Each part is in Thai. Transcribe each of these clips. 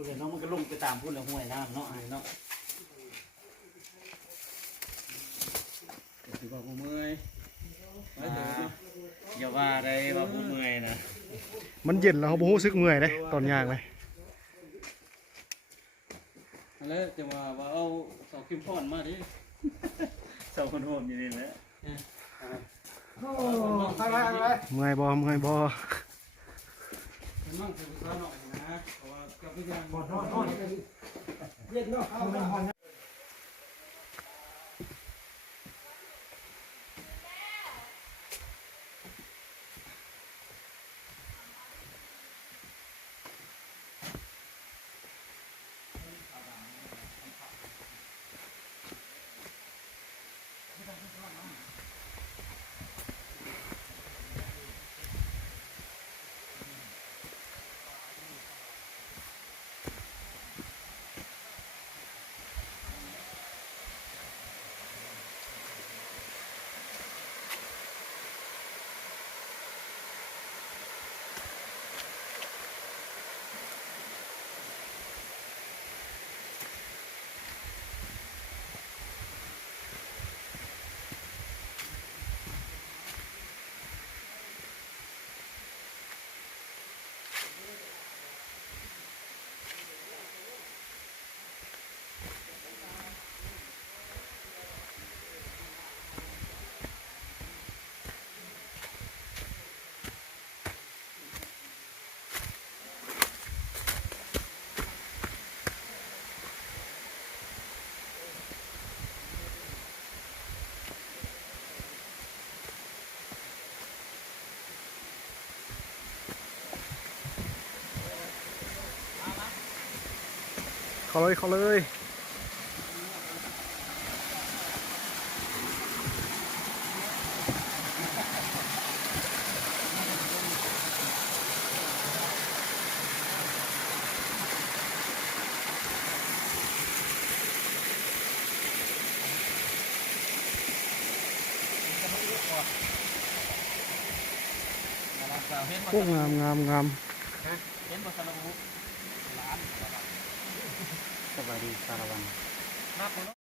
พูดเลยเนาะมันก็ลงไปตามพูดแล้วห้วยน้ำเนาะเนาะถือว่าผู้เมื่อยอย่าว่าได้ว่าผู้เมื่อยนะมันเย็นแล้วเขาบ่รู้สึกเมื่อยเลยตอนย่างเลยแล้วจะว่าเอาเสาคิมพอนมาดิเสาคนโหดอยู่นี่แหละเมื่อยบ่นั่งถือข้าวหน่อยนะเพราะว่ากับพี่ยังบ่นอนเย็นเนาะเขาเลยพวกงามเห็นบทสารวุฒิร้านสบายดีสารวันมากคน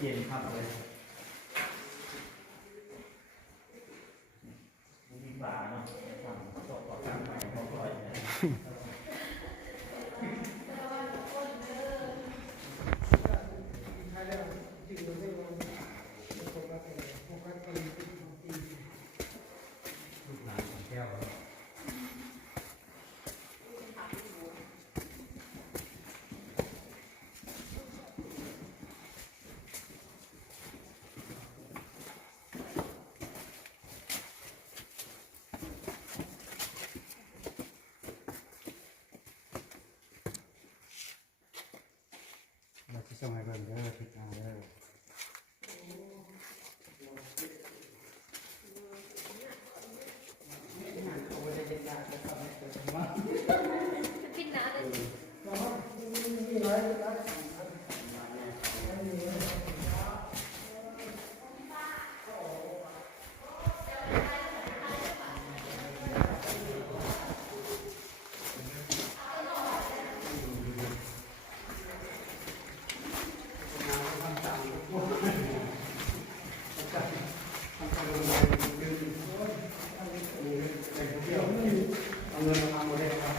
เย็นครับเลยมีป่าเนาะฝั่งตกกลางไปเขาปล่อยส่งให้เบิ่งเด้อพิจารณาเด้อพิจารณาเลย เอาเงินมาหมดเลยครับ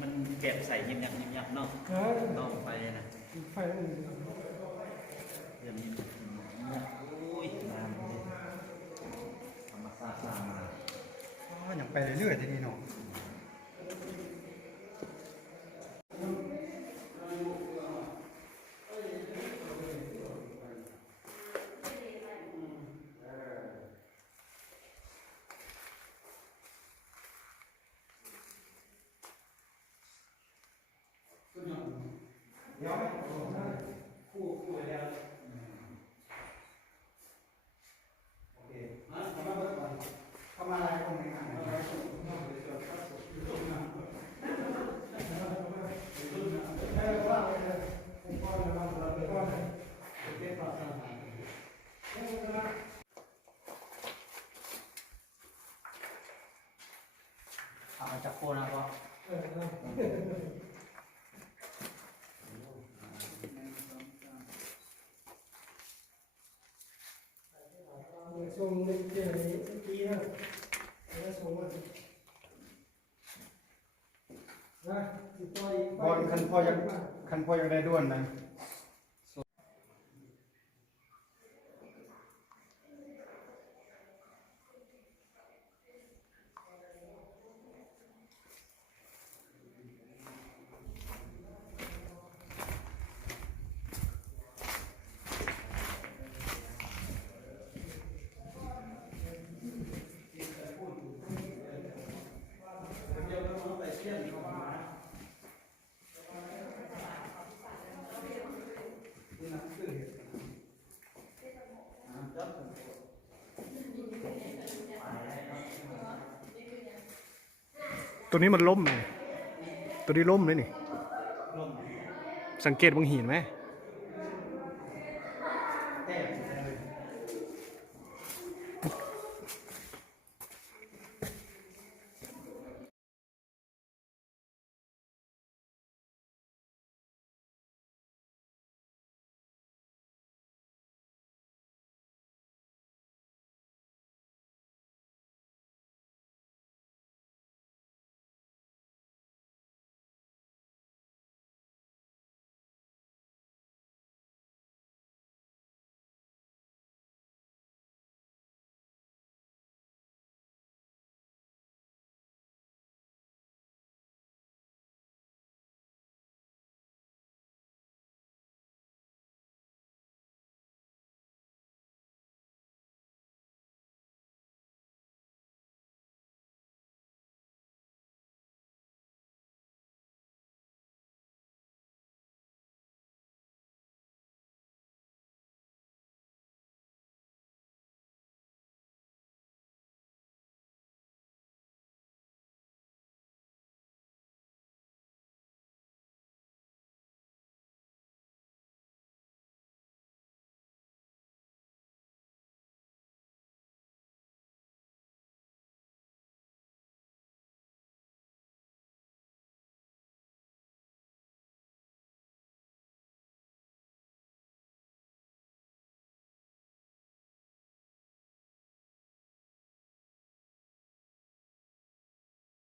มันเก็บใส่ยิบยับเนาะต้องไปนะ ไฟมัน เดี๋ยวนี้อุ้ยน้ำเลยธรรมชาติสร้างมา อย่างไปเรื่อยๆที่นี่เนาะเดี๋ยวคู่ไปแล้วโอเคเข้ามาเบิร์ดก่อนเข้ามาอะไรตรงไหนกันเอาจากโคนะก็ ส่งเงินเจอนี้ปีนะแล้วส่งมาบอลคันพอยังได้ด้วนนะตัวนี้มันล่มเลยตัวนี้ล่มเลยนี่ ร่ม สังเกตบางหินไหม